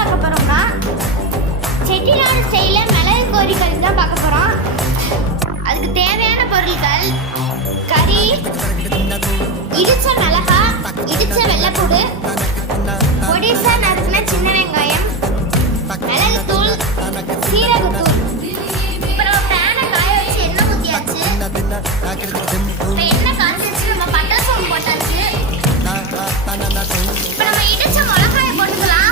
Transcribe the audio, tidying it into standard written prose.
பார்க்க போகிறோம்னா செட்டிநாடு ஸ்டைலில் மிளகு கோரிக்கறி தான் பார்க்க போகிறோம். அதுக்கு தேவையான பொருட்கள் கறி, இடிச்ச மிளகா, இடிச்ச வெள்ளைப்பூடு, பொடிசா நறுக்குன சின்ன வெங்காயம், மிளகுத்தூள், சீரகத்தூள். இப்போ நம்ம பேனை காய வச்சு எண்ணெய் ஊற்றியாச்சு. இப்போ எண்ணெய் காய்ச்சிச்சு, நம்ம பட்டை சோம்பு போட்டாச்சு. இப்போ நம்ம இடிச்ச மிளகாயை போட்டுக்கலாம்.